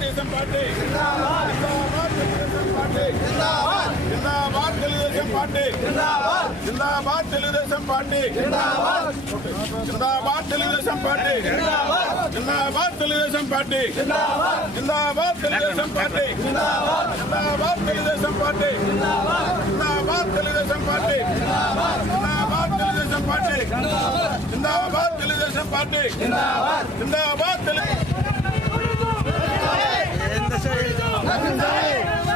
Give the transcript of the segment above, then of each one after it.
Telugu Desam party జిందాబాద్ Telugu Desam party జిందాబాద్ Telugu Desam party జిందాబాద్ తెలుగుదేశం పార్టీ జిందాబాద్ తెలుగుదేశం పార్టీ జిందాబాద్ తెలుగుదేశం పార్టీ జిందాబాద్ తెలుగుదేశం పార్టీ జిందాబాద్ తెలుగుదేశం పార్టీ జిందాబాద్ తెలుగుదేశం పార్టీ జిందాబాద్ తెలుగుదేశం పార్టీ జిందాబాద్ చేశారు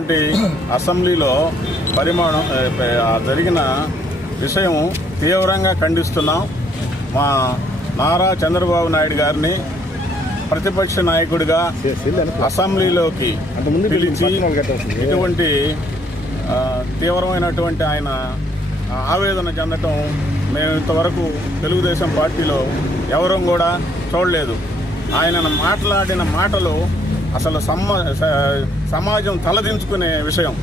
అటువంటి అసెంబ్లీలో పరిమాణం జరిగిన విషయం తీవ్రంగా ఖండిస్తున్నాం. మా నారా చంద్రబాబు నాయుడు గారిని ప్రతిపక్ష నాయకుడిగా అసెంబ్లీలోకి పిలిచి ఇటువంటి తీవ్రమైనటువంటి ఆయన ఆవేదన చెందటం మేము ఇంతవరకు తెలుగుదేశం పార్టీలో ఎవరూ కూడా చూడలేదు. ఆయన మాట్లాడిన మాటలు అసలు సమ్మ స- సమాజం తలదించుకునే విషయం.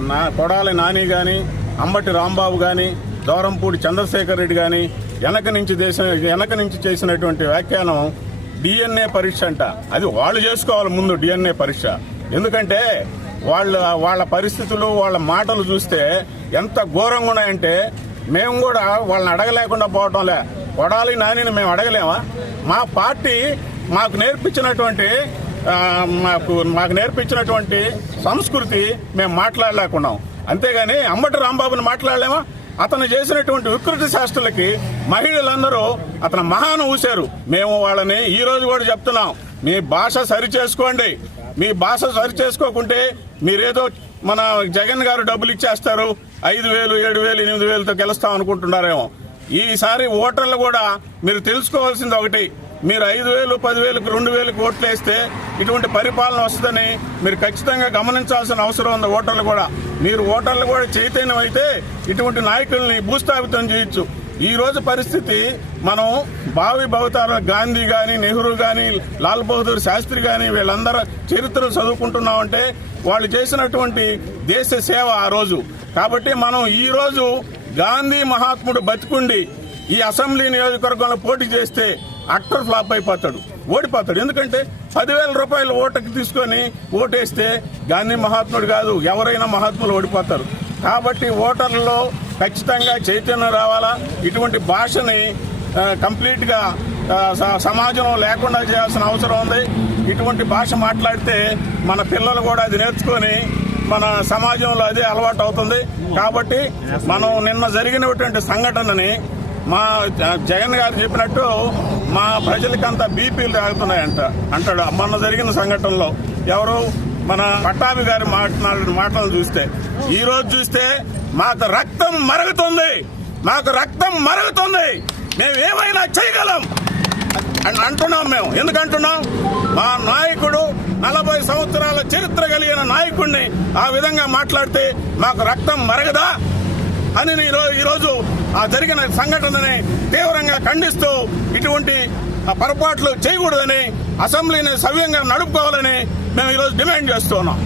నా- కొడాలి నాని కానీ అంబటి రాంబాబు కానీ దూరంపూడి చంద్రశేఖర్ రెడ్డి కానీ వెనక నుంచి చేసిన వెనక నుంచి చేసినటువంటి వ్యాఖ్యానం డిఎన్ఏ పరీక్ష అంట. అది వాళ్ళు చేసుకోవాలి ముందు డిఎన్ఏ పరీక్ష. ఎందుకంటే వాళ్ళ వాళ్ళ పరిస్థితులు వాళ్ళ మాటలు చూస్తే ఎంత ఘోరంగా ఉన్నాయంటే మేము కూడా వాళ్ళని అడగలేకుండా పోవటంలే. కొడాలి నానిని మేము అడగలేమా? మా పార్టీ మాకు నేర్పించినటువంటి మాకు మాకు నేర్పించినటువంటి సంస్కృతి మేము మాట్లాడలేకున్నాం. అంతేగాని అమ్మటి రాంబాబుని మాట్లాడలేమా? అతను చేసినటువంటి వికృతి శాస్త్రులకి మహిళలందరూ అతను మహాను ఊశారు. మేము వాళ్ళని ఈ రోజు కూడా చెప్తున్నాం. మీ భాష సరి చేసుకోండి. మీ భాష సరి చేసుకోకుంటే మీరేదో మన జగన్ గారు డబ్బులు ఇచ్చేస్తారు. ఐదు వేలు ఏడు వేలు ఎనిమిది వేలతో గెలుస్తాం అనుకుంటున్నారేమో. ఈసారి ఓటర్లు కూడా మీరు తెలుసుకోవాల్సింది ఒకటి. మీరు ఐదు వేలు పదివేలకు రెండు వేలకు ఓట్లు వేస్తే ఇటువంటి పరిపాలన వస్తుందని మీరు ఖచ్చితంగా గమనించాల్సిన అవసరం ఉంది ఓటర్లు కూడా. మీరు ఓటర్లు కూడా చైతన్యం అయితే ఇటువంటి నాయకుల్ని భూస్థాపితం చేయొచ్చు. ఈ రోజు పరిస్థితి మనం భావి భవతార గాంధీ కానీ నెహ్రూ కానీ లాల్ బహదూర్ శాస్త్రి కానీ వీళ్ళందరూ చరిత్రలు చదువుకుంటున్నామంటే వాళ్ళు చేసినటువంటి దేశ సేవ ఆ రోజు. కాబట్టి మనం ఈ రోజు గాంధీ మహాత్ముడు బతికుండి ఈ అసెంబ్లీ నియోజకవర్గంలో పోటీ చేస్తే అక్కడ ఫ్లాప్ అయిపోతాడు ఓడిపోతాడు. ఎందుకంటే పదివేల రూపాయలు ఓటుకి తీసుకొని ఓటేస్తే గాంధీ మహాత్ముడు కాదు ఎవరైనా మహాత్ములు ఓడిపోతారు. కాబట్టి ఓటర్లలో ఖచ్చితంగా చైతన్యం రావాలా? ఇటువంటి భాషని కంప్లీట్గా స- సమాజంలో లేకుండా చేయాల్సిన అవసరం ఉంది. ఇటువంటి భాష మాట్లాడితే మన పిల్లలు కూడా అది నేర్చుకొని మన సమాజంలో అదే అలవాటు అవుతుంది. కాబట్టి మనం నిన్న జరిగినటువంటి సంఘటనని మా జగన్ గారు చెప్పినట్టు మా ప్రజలకంతా బీపీలు తాగుతున్నాయంట. అంటాడు మొన్న జరిగిన సంఘటనలో ఎవరు మన పట్టాభి గారి మాట్లాడిన మాటలు చూస్తే ఈ రోజు చూస్తే మాకు రక్తం మరుగుతుంది. మాకు రక్తం మరుగుతుంది. మేము ఏమైనా చేయగలం. అని అంటున్నాం మేము. ఎందుకంటున్నాం? మా నాయకుడు నలభై సంవత్సరాల చరిత్ర కలిగిన నాయకుడిని ఆ విధంగా మాట్లాడితే మాకు రక్తం మరగదా అని నేను ఈరోజు ఆ జరిగిన సంఘటనని తీవ్రంగా ఖండిస్తూ ఇటువంటి ఆ పొరపాట్లు చేయకూడదని అసెంబ్లీని సవ్యంగా నడుపుకోవాలని మేము ఈరోజు డిమాండ్ చేస్తున్నాం.